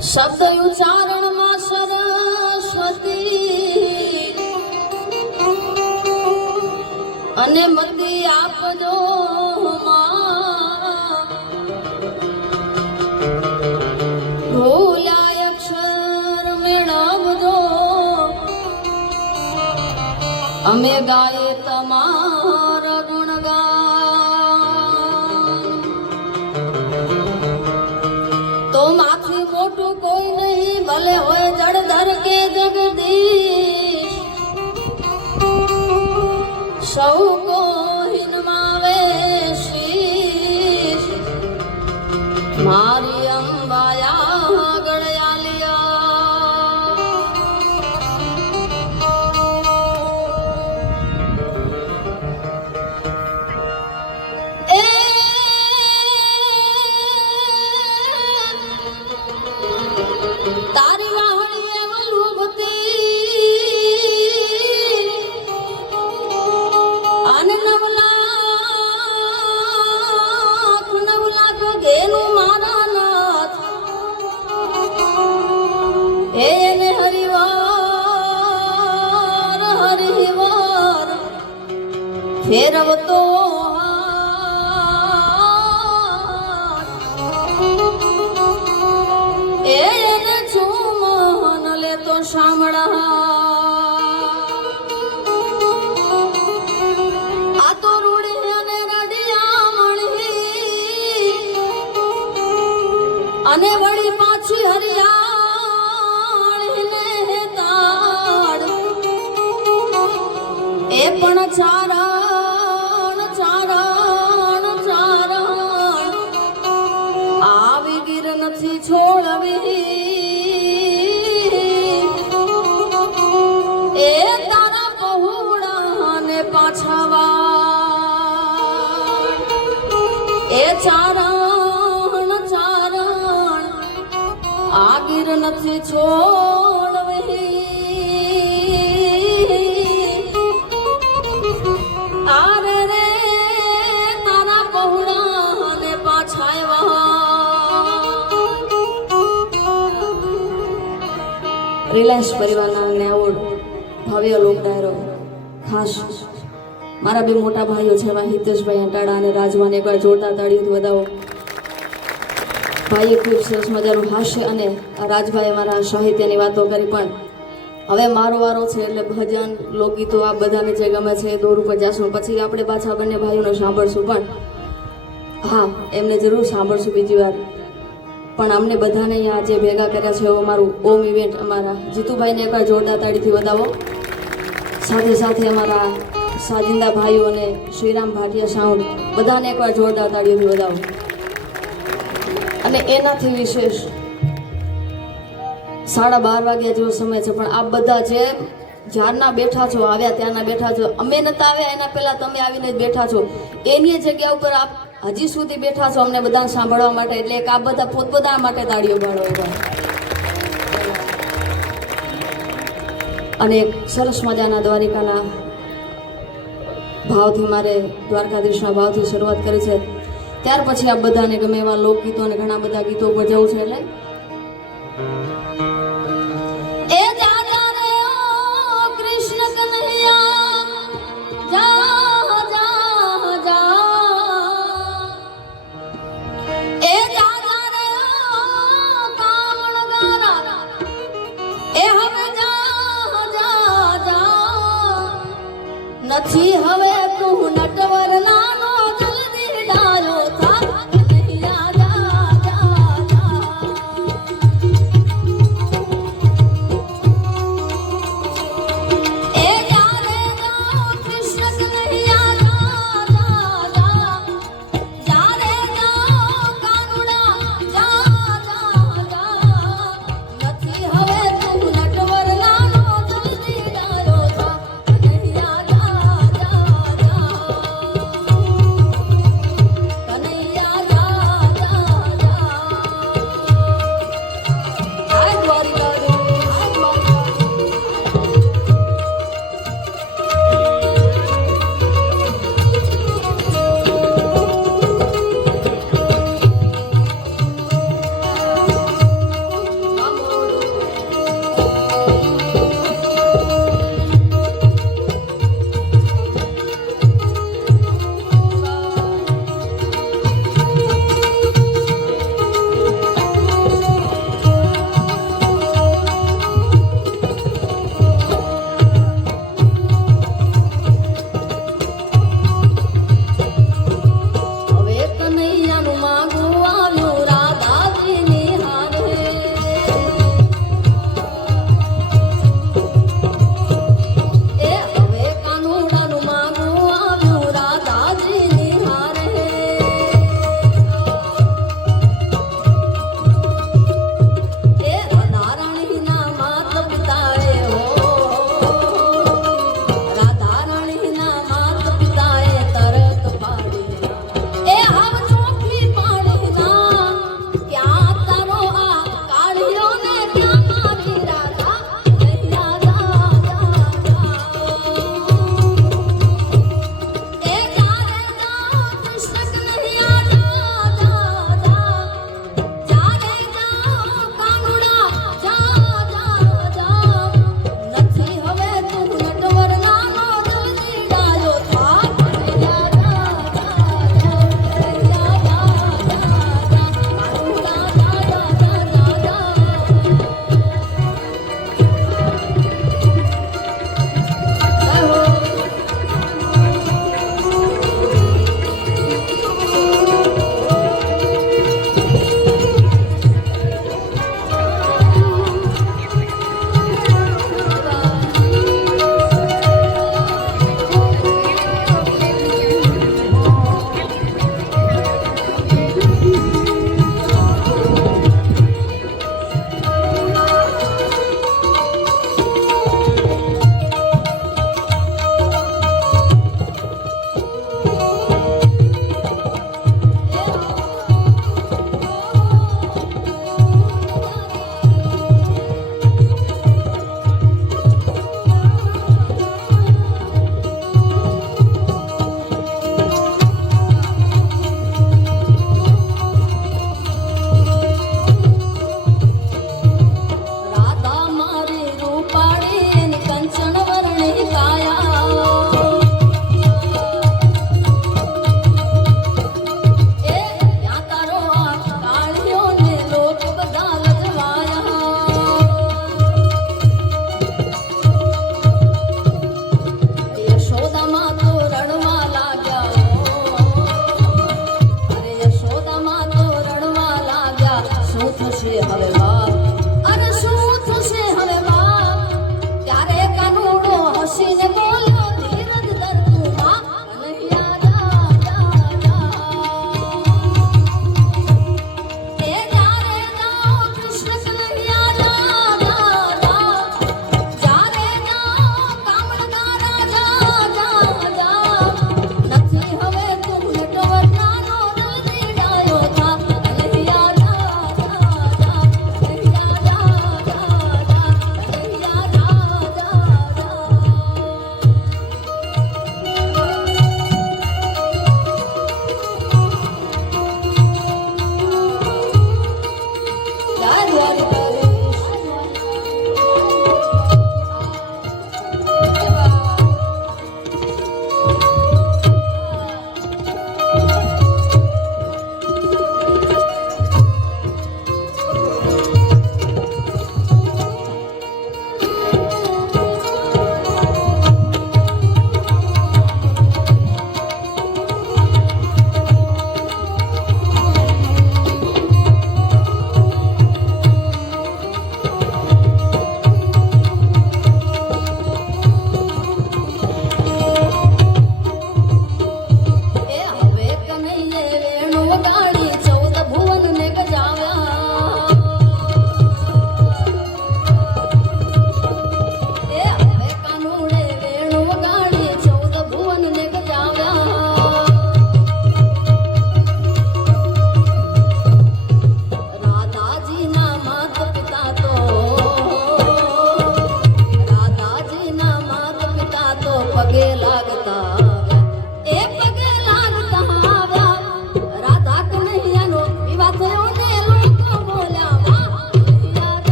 શબ્દ ઉચ્ચારણમાં સરસ્વતી અને મતિ આપજો ભૂલ્યા અક્ષર મેળવજો અમે ગાયે તમારા ગુણગાન તો માથી મોટું કોઈ નહીં ભલે હોય જળધર કે જગદીશ સૌ કોહિનમાં વેશીશ મારી અંબાયા ગળયાલિયા એ તારી વાહણી અવલુભતી અને નવલાખ ઘેનું મારા નાથ એને હરિવાર હરિવાર ફેરવતો એને ચુમન લેતો શામળા આ તો રૂડી અને રડિયામણી અને વળી પાછી હરિયાળીને તાડ એ પણ ચારણ ચારણ ચારણ આવી ગીર નથી છોડવી એ તારા પહોળાને પાછાવા એ ચારણ ચારણ આ ગીર નથી છોડવી આરે રે તારા પહોળાને પાછાવા રિલાયન્સ પરિવારના નેવોડ ભવ્ય લોક ડાયરો ખાસ મારા બે મોટા ભાઈઓ છે એવા હિતેશભાઈ અંટાળા અને રાજવાને એકવાર જોરદાર તાળીઓથી વધાવો. ભાઈએ ખૂબ સરસ મજાનું હાસ્ય અને રાજભાઈ મારા સાહિત્યની વાતો કરી. પણ હવે મારો વારો છે એટલે ભજન લોકગીતો આ બધાને જે ગમે છે એ દોર ઉપર જશું. પછી આપણે પાછા બંને ભાઈઓને સાંભળશું. પણ હા, એમને જરૂર સાંભળશું બીજી વાર. પણ અમને બધાને અહીંયા જે ભેગા કર્યા છે એવું અમારું ઓમ ઇવેન્ટ અમારા જીતુભાઈને એકવાર જોરદાર તાળીથી વધાવો. સાથે સાથે અમારા સાજિંદા ભાઈઓ અને શ્રીરામ ભાટિયા સાઉન્ડ બધાને એકવાર જોરદાર તાળીઓથી વધાવો. અને એનાથી વિશેષ 12:30 વાગ્યા જેવો સમય છે. પણ આપ બધા જે જ્યારના બેઠા છો, આવ્યા ત્યાંના બેઠા છો, અમે નતા આવ્યા એના પહેલા તમે આવીને જ બેઠા છો, એની જગ્યા ઉપર આપ હજી સુધી બેઠા છો અમને બધાને સાંભળવા માટે. એટલે એક આ બધા પોતપોતાના માટે તાળીઓ પાડો. અને એક સરસ મજાના દ્વારિકાના ભાવથી મારે દ્વારકાધીશના ભાવથી શરૂઆત કરી છે. ત્યાર પછી આ બધાને ગમે એવા લોકગીતો અને ઘણા બધા ગીતો ઉપર જવું છે. એટલે નથી